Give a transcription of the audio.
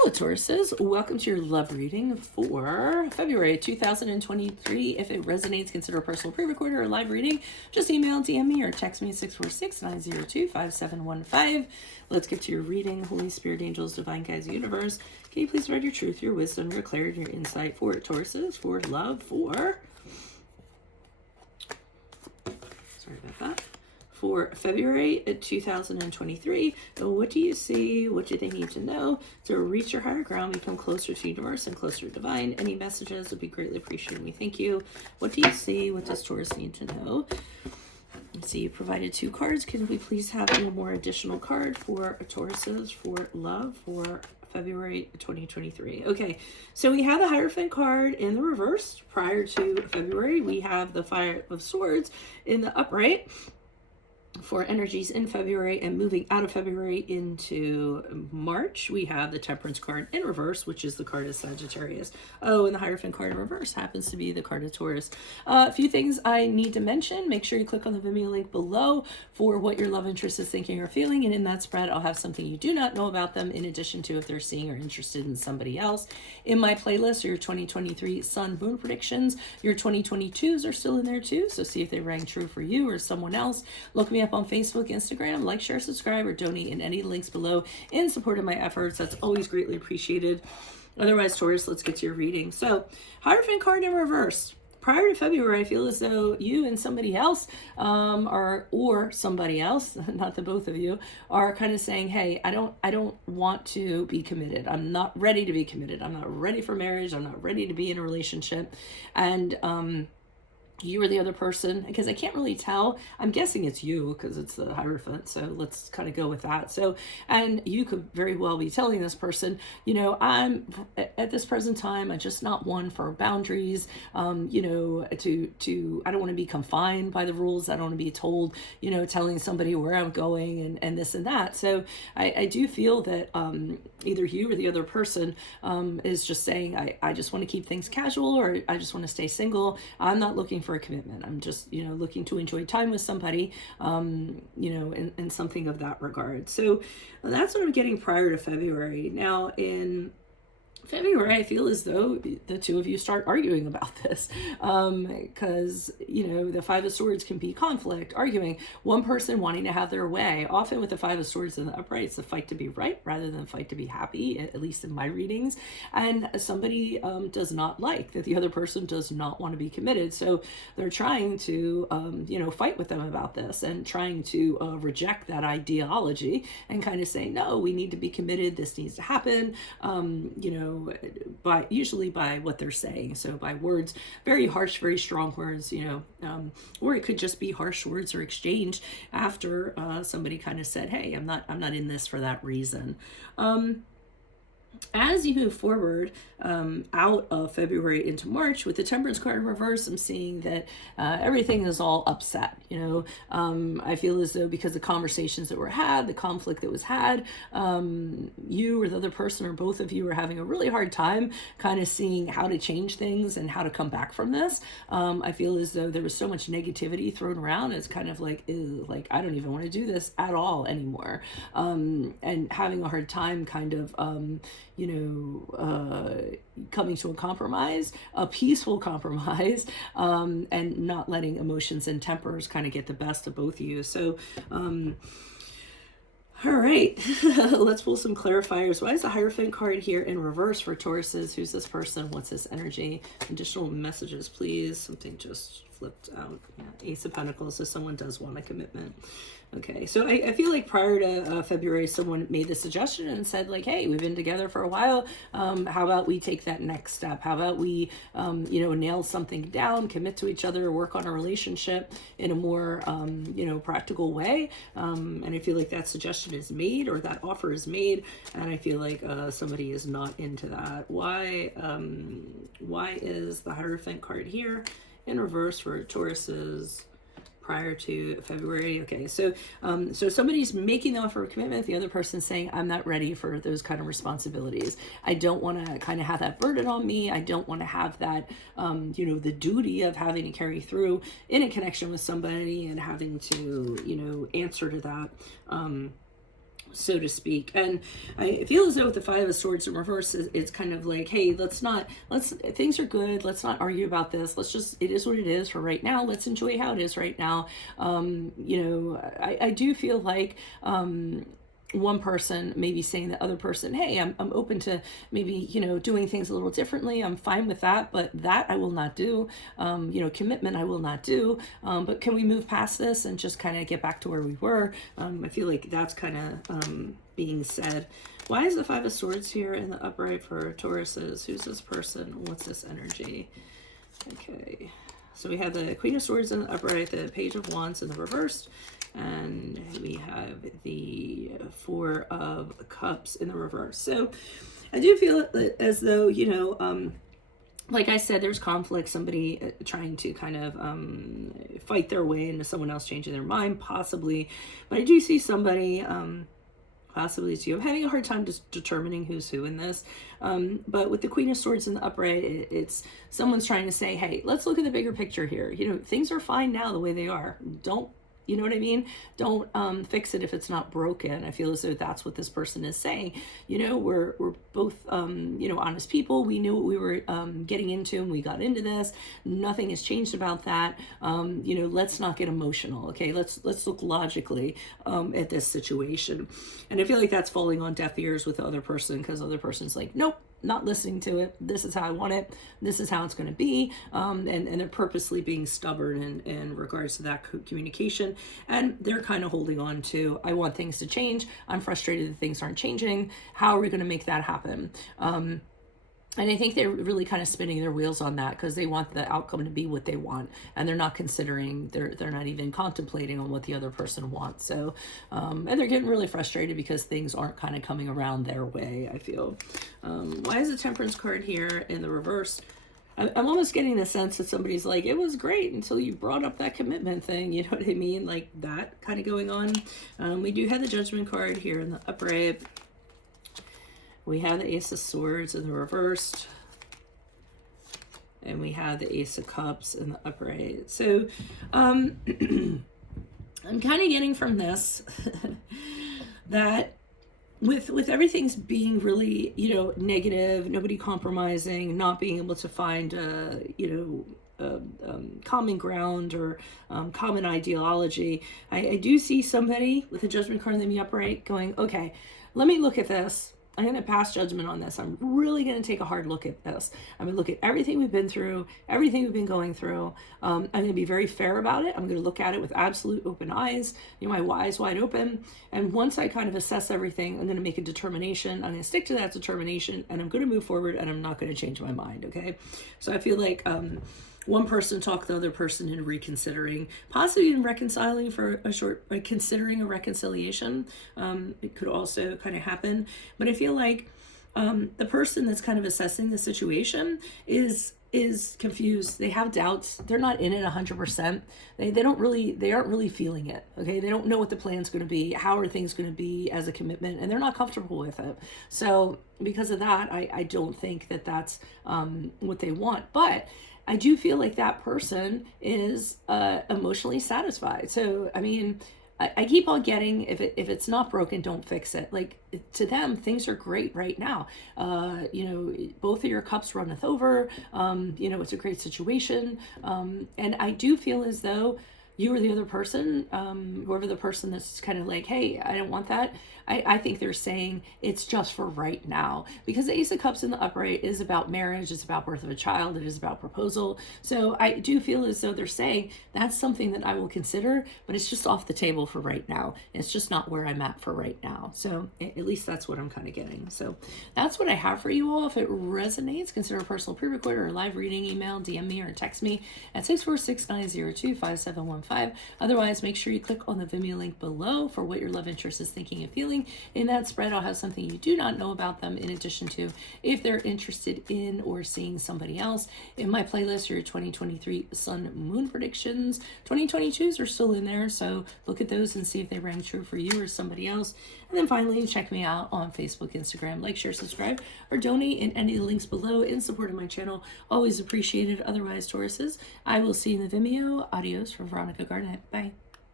Hello, Tauruses. Welcome to your love reading for February 2023. If it resonates, consider a personal pre-recorded or live reading. Just email, DM me, or text me at 646-902-5715. Let's get to your reading. Holy Spirit, angels, divine guides, universe. Can you please provide your truth, your wisdom, your clarity, your insight for Tauruses, for love, for... Sorry about that. For February 2023, what do you see? What do they need to know to reach your higher ground, become closer to universe and closer to divine? Any messages would be greatly appreciated. We thank you. What do you see? What does Taurus need to know? Let's see, you provided 2 cards. Can we please have one more additional card for Tauruses, for love, for February 2023. Okay, so we have the Hierophant card in the reverse. Prior to February, we have the Five of Swords in the upright for energies in February, and moving out of February into March, we have the Temperance card in reverse, which is the card of Sagittarius. Oh, and the Hierophant card in reverse happens to be the card of Taurus. A few things I need to mention. Make sure you click on the Vimeo link below for what your love interest is thinking or feeling, and in that spread, I'll have something you do not know about them, in addition to if they're seeing or interested in somebody else. In my playlist are your 2023 Sun Moon predictions. Your 2022s are still in there too, so see if they rang true for you or someone else. Look me up on Facebook, Instagram, like, share, subscribe, or donate in any links below in support of my efforts. That's always greatly appreciated. Otherwise, Taurus, let's get to your reading. So, Hierophant card in reverse. Prior to February, I feel as though you and somebody else or somebody else, not the both of you, are kind of saying, hey, I don't want to be committed. I'm not ready to be committed. I'm not ready for marriage. I'm not ready to be in a relationship. And you or the other person, because I can't really tell. I'm guessing it's you because it's the Hierophant, so let's kind of go with that. So, and you could very well be telling this person, you know, I'm at this present time, I'm just not one for boundaries. You know, I don't want to be confined by the rules. I don't want to be told, you know, telling somebody where I'm going and this and that. So I do feel that either you or the other person is just saying, I just want to keep things casual, or I just want to stay single. I'm not looking for a commitment. I'm just, you know, looking to enjoy time with somebody, you know, and something of that regard. So that's what I'm getting prior to February. Now in February, I feel as though the two of you start arguing about this, because, you know, the Five of Swords can be conflict, arguing, one person wanting to have their way. Often with the Five of Swords in the upright, it's the fight to be right rather than fight to be happy, at least in my readings. And somebody does not like that the other person does not want to be committed. So they're trying to, you know, fight with them about this and trying to reject that ideology and kind of say, no, we need to be committed. This needs to happen, you know, usually by what they're saying. So by words, very harsh, very strong words, you know, or it could just be harsh words or exchanged after somebody kind of said, hey, I'm not in this for that reason. As you move forward out of February into March with the Temperance card in reverse, I'm seeing that everything is all upset. You know, I feel as though because the conversations that were had, the conflict that was had, you or the other person or both of you are having a really hard time kind of seeing how to change things and how to come back from this. I feel as though there was so much negativity thrown around. It's kind of like, ew, like, I don't even want to do this at all anymore. And having a hard time kind of, you know, coming to a compromise, a peaceful compromise, and not letting emotions and tempers kind of get the best of both of you. So, all right, let's pull some clarifiers. Why is the Hierophant card here in reverse for Tauruses? Who's this person? What's this energy? Additional messages, please. Something just flipped out. Yeah, Ace of Pentacles, so someone does want a commitment. Okay, so I feel like prior to February, someone made the suggestion and said, like, hey, we've been together for a while. How about we take that next step? How about we, you know, nail something down, commit to each other, work on a relationship in a more, you know, practical way? And I feel like that suggestion is made, or that offer is made, and I feel like somebody is not into that. Why is the Hierophant card here in reverse for Tauruses prior to February? Okay, so so somebody's making the offer of commitment, the other person's saying, I'm not ready for those kind of responsibilities. I don't want to kind of have that burden on me. I don't want to have that, you know, the duty of having to carry through in a connection with somebody and having to, you know, answer to that. so to speak. And I feel as though with the Five of Swords in reverse, it's kind of like, hey, things are good. Let's not argue about this. It is what it is for right now. Let's enjoy how it is right now. I do feel like, one person maybe saying the other person, hey, I'm open to maybe, doing things a little differently. I'm fine with that, but that I will not do. Commitment I will not do. But can we move past this and just kind of get back to where we were? I feel like that's kind of being said. Why is the Five of Swords here in the upright for Tauruses? Who's this person? What's this energy? Okay. So we have the Queen of Swords in the upright, the Page of Wands in the reversed, and we have the Four of Cups in the reverse. So I do feel as though, like I said, there's conflict, somebody trying to kind of fight their way into someone else changing their mind, possibly. But I do see somebody, possibly it's you. I'm having a hard time just determining who's who in this. But with the Queen of Swords in the upright, it's someone's trying to say, hey, let's look at the bigger picture here. Things are fine now the way they are. Don't, you know what I mean? Don't fix it if it's not broken. I feel as though that's what this person is saying. We're both, honest people. We knew what we were getting into and we got into this. Nothing has changed about that. Let's not get emotional. Okay, let's look logically at this situation. And I feel like that's falling on deaf ears with the other person, because the other person's like, nope, not listening to it. This is how I want it. This is how it's going to be. And they're purposely being stubborn in regards to that communication. And they're kind of holding on to, I want things to change. I'm frustrated that things aren't changing. How are we going to make that happen? And I think they're really kind of spinning their wheels on that, because they want the outcome to be what they want, and they're not considering, they're not even contemplating on what the other person wants. So, and they're getting really frustrated because things aren't kind of coming around their way, I feel. Why is the Temperance card here in the reverse? I'm almost getting the sense that somebody's like, it was great until you brought up that commitment thing. You know what I mean? Like that kind of going on. We do have the Judgment card here in the upright. We have the Ace of Swords in the reversed. And we have the Ace of Cups in the upright. So I'm kind of getting from this that with everything's being really, negative, nobody compromising, not being able to find, common ground or common ideology, I do see somebody with a Judgment card in the upright going, okay, let me look at this. I'm going to pass judgment on this. I'm really going to take a hard look at this. I'm going to look at everything we've been through, everything we've been going through. I'm going to be very fair about it. I'm going to look at it with absolute open eyes, my eyes wide open. And once I kind of assess everything, I'm going to make a determination. I'm going to stick to that determination, and I'm going to move forward, and I'm not going to change my mind. Okay. So I feel like, one person talk the other person into reconsidering, possibly even reconciling for a short, like considering a reconciliation. It could also kind of happen. But I feel like the person that's kind of assessing the situation is confused. They have doubts. They're not in it 100%. They aren't really feeling it. Okay. They don't know what the plan's going to be. How are things going to be as a commitment, and they're not comfortable with it. So because of that, I don't think that that's what they want. But I do feel like that person is emotionally satisfied. So, I mean, I keep on getting, if it's not broken, don't fix it. Like, to them, things are great right now. Both of your cups runneth over. It's a great situation. And I do feel as though you or the other person, whoever the person that's kind of like, hey, I don't want that. I think they're saying it's just for right now, because the Ace of Cups in the upright is about marriage. It's about birth of a child. It is about proposal. So I do feel as though they're saying that's something that I will consider, but it's just off the table for right now. It's just not where I'm at for right now. So at least that's what I'm kind of getting. So that's what I have for you all. If it resonates, consider a personal pre-record or a live reading. Email, DM me, or text me at 646-902-5715. Otherwise, make sure you click on the Vimeo link below for what your love interest is thinking and feeling. In that spread, I'll have something you do not know about them, in addition to if they're interested in or seeing somebody else. In my playlist, your 2023 Sun Moon predictions. 2022s are still in there, so look at those and see if they rang true for you or somebody else. And then finally, check me out on Facebook, Instagram. Like, share, subscribe, or donate in any of the links below in support of my channel. Always appreciated. Otherwise, Tauruses, I will see you in the Vimeo. Adios from Veronica Garnet. Bye.